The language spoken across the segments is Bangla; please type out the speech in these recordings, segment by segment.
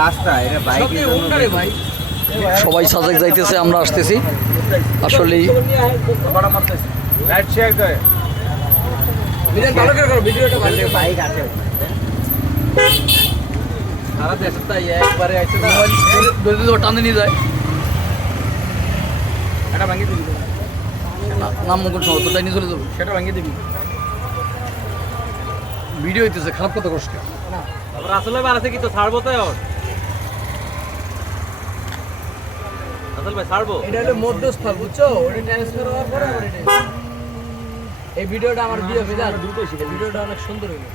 রাস্তা এটা বাইক ভাই সবাই সাজেক যাইতেছে, আমরা আসতেছি আসলে রাইট শেয়ার করে বাইক আছে সারা দেশের তাই একবারে আইছে না, টানে নিয়ে যায়। এটা ভাঙিয়ে দিবি, নাম মুকুল সহ তো তাই নিয়ে চলে যাবো। সেটা ভাঙিয়ে দিবি। ভিডিও হইতেছে, খারাপ কথা কষ্ট। আসলে আছে কি তো ছাড়বো তো আসল ভাই ছাড়বো। এটা হলো মধ্যস্থল, বুঝছো? ওটা ট্রান্সফার হওয়ার পরে এই ভিডিওটা আমার দিয়ে হবে, জান ভিডিওটা অনেক সুন্দর হইলো।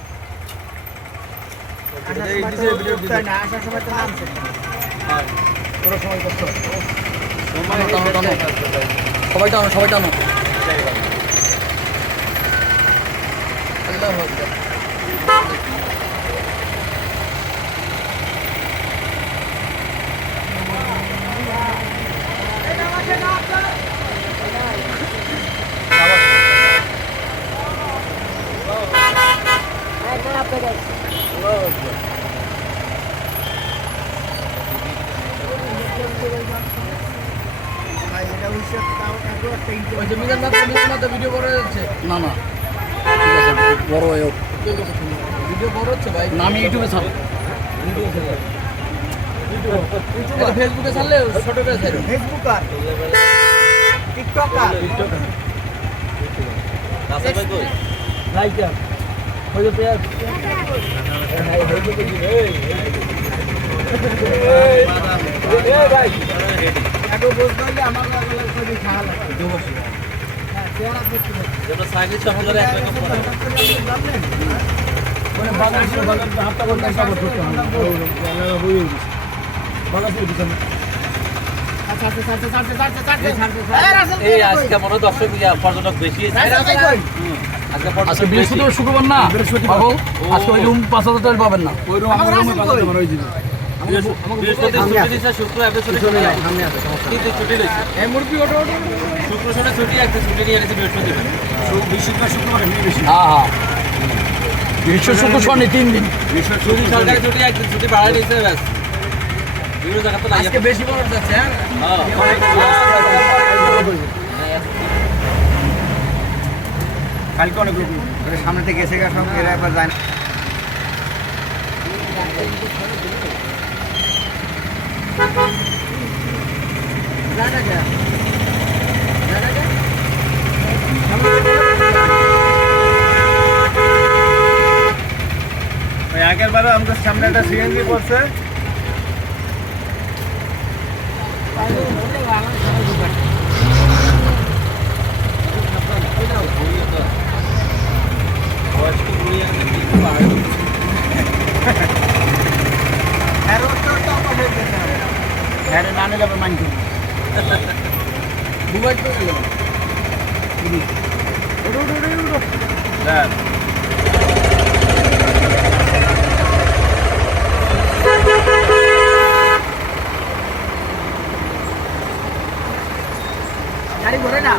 সবাই টানো, সবাই টানো। আল্লাহু আকবার। ভিডিও বড় যাচ্ছে না, না ঠিক আছে, বড় হয়ে ভিডিও বড় হচ্ছে ভাই। না আমি ইউটিউবে ছাড়ব, ফেসবুকে ছাড়লে ছোট করে ছাড়ব। ফেসবুক আর টিকটক আর রাসেল ভাই কই লাইক আর হই তো यार এই ভাই আগে বলতে আমার লাগে লাগবে খাওয়া লাগবে দু বছর। হ্যাঁ চেহারা দেখতে যেটা সাইকেল চালালে এক রকম পড়ে মানে বাংলাদেশের হাতটা করতে সব করতে হবে বাংলাদেশের পিছনে। এই আজকে মনে হয় দর্শক পর্যটক বেশি আজকে বৃহস্পতিবার শুক্রবার না, বৃহস্পতিবার আজকে ওই রুম 5,000 টাকা পাবেন না। ওই রুম আমার রুমে 5,000 ওই দিন বৃহস্পতি ছুটি দিছে, শুক্র এপিসোডে ছুটি নাই, সামনে আছে কিন্তু ছুটি লইছে এই মুরগি ওটো শুক্র শনি ছুটি একটা ছুটি নিয়ে এনেছে বৃহস্পতিবার বৃহস্পতিবার শুক্রবার এমনি বেশি। হ্যাঁ হ্যাঁ বিশ্ব শুক্র শনি 3 দিন ছুটি সরকারি ছুটি একদিন ছুটি বাড়াই দিয়েছে ব্যাস বিভিন্ন জায়গা তো লাগে আজকে বেশি বড় যাচ্ছে। হ্যাঁ কালকে অনেক লোক সামনে থেকে এসে গেছে, এরা এবার যায় না। আগের বারে আমাদের সামনে একটা সিএনজি পড়ছে, না নিলে মানছি গাড়ি ঘোরে না,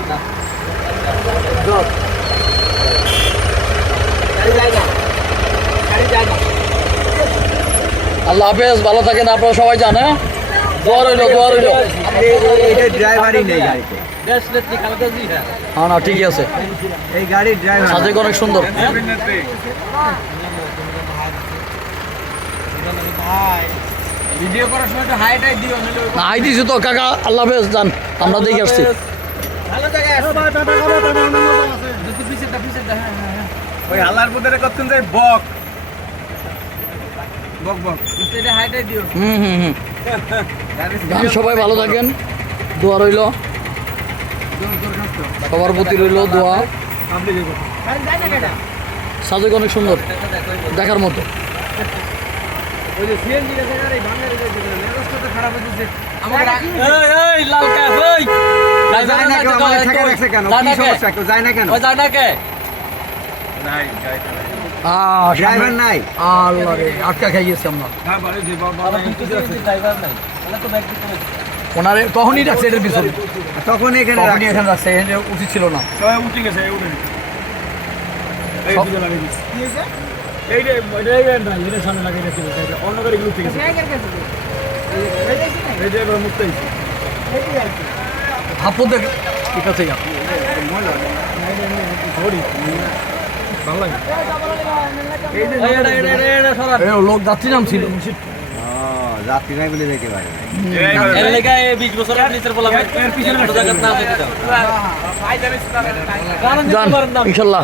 আল্লাহ হাফেজ, ভালো থাকেন আপনারা সবাই জান। হ্যাঁ দোয়া রইল, দোয়া রইল। ড্রাইভারই নেই গাড়িতে। হ্যাঁ না ঠিকই আছে, এই গাড়ির ড্রাইভার সাজেক অনেক সুন্দর। ভিডিও করার সময় তো হাইটাই দিও না হাই দিছি তো কাকা, আল্লাহ হাফেজ যান, আমরা দেখে আসছি। ভালো জায়গায় আছে ওই হালার মধ্যে কতক্ষণ যাই বক বক বক এটা হাইটাই দিও। হুম হুম হুম গান সবাই ভালো থাকেন, দোয়া রইল সবার প্রতি, রইল দোয়া। সাজেক অনেক সুন্দর, দেখার মতো। ওই যে সিএনজি রে জায়গা এই ভাঙা রে মেজাজটা তো খারাপ হচ্ছে আমাকে এই লাল ক্যাপ এই যায় না কেন আমাকে ঠেকা রাখছে কেন কি সমস্যা কেউ যায় না কেন ওই যায় না কে নাই যায় ড্রাইভার নাই আল্লাহ রে আটকা খাই গেছি আমরা। হ্যাঁ বলে যে বাবা ড্রাইভার নাই তাহলে তো ব্যাগ দিতে হবে ওনারে তখনই রাখছে এটার পিছনে, তখন এখানে রাখছে, এখানে উচিত ছিল না। সবাই উঠে গেছে উঠে এই দুজন আমি কি হইছে সামনে লাগিয়ে অন্য গাড়িগুলো ঠিক আছে এই যে মুক্ত হয়েছে আপু দেখ ঠিক আছে লোক যাত্রী নাম ছিল যাত্রী নাই বলে যেতে পারে এর লেগে 20 বছরের নিচের বলা ভাই এর পিছনে ছোট জায়গা না যেতে দাও যান ইনশাআল্লাহ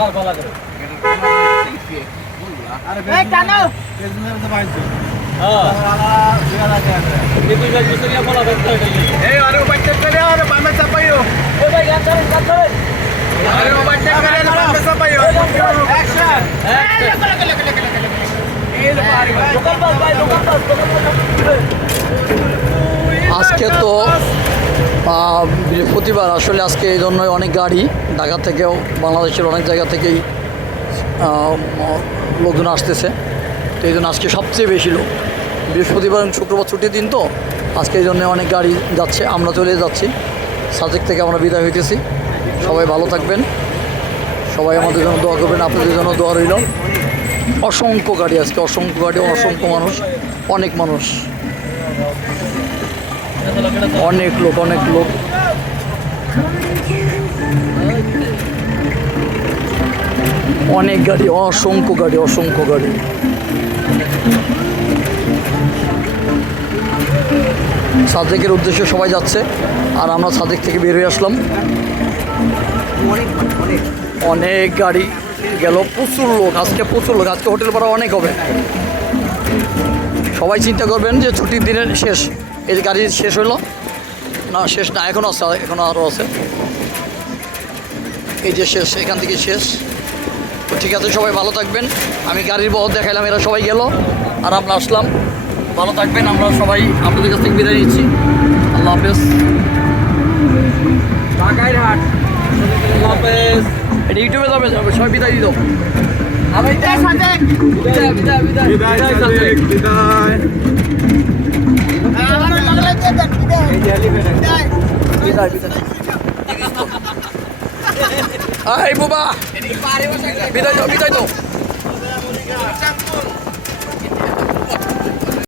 এই টানো এই আরে বাচ্চা করে আরে বামে চাপাইও এই ভাই গান ধরেন আরে বাচ্চা করে বামে চাপাইও অ্যাকশন এই পারি ভাই লোকাল বাস ভাই লোকাল বাস আজকে তো বৃহস্পতিবার আসলে আজকে এই জন্যই অনেক গাড়ি ঢাকা থেকেও বাংলাদেশের অনেক জায়গা থেকেই লোকজন আসতেছে তো এই জন্য আজকে সবচেয়ে বেশি লোক বৃহস্পতিবার এবং শুক্রবার ছুটির দিন তো আজকে এই জন্য অনেক গাড়ি যাচ্ছে আমরা চলে যাচ্ছি সাজেক থেকে আমরা বিদায় হইতেছি সবাই ভালো থাকবেন সবাই আমাদের জন্য দোয়া করবেন আপনাদের জন্য দোয়া রইল অসংখ্য গাড়ি আজকে অসংখ্য গাড়ি অসংখ্য মানুষ অনেক মানুষ অনেক লোক অনেক গাড়ি অসংখ্য গাড়ি সাজেকের উদ্দেশ্যে সবাই যাচ্ছে আর আমরা সাজেক থেকে বের হয়ে আসলাম অনেক গাড়ি গেল প্রচুর লোক আজকে হোটেল ভাড়া অনেক হবে সবাই চিন্তা করবেন যে ছুটির দিনের শেষ এই যে গাড়ি শেষ হলো না শেষ না এখনও আছে এখনও আরও আছে এই যে শেষ এখান থেকে শেষ তো ঠিক আছে সবাই ভালো থাকবেন আমি গাড়ির বহর দেখাইলাম এরা সবাই গেল আর আমরা আসলাম ভালো থাকবেন আমরা সবাই আপনাদের কাছ থেকে বিদায় নিচ্ছি আল্লাহ হাফেজ ঢাকায় হাট আল্লাহ হাফেজ এটা ইউটিউবে যাবে সবাই বিদায় দিত আমি বিদায় সাজেক বিদায় আমার লাগলে বিদায় এই বুবা বিদায় দাও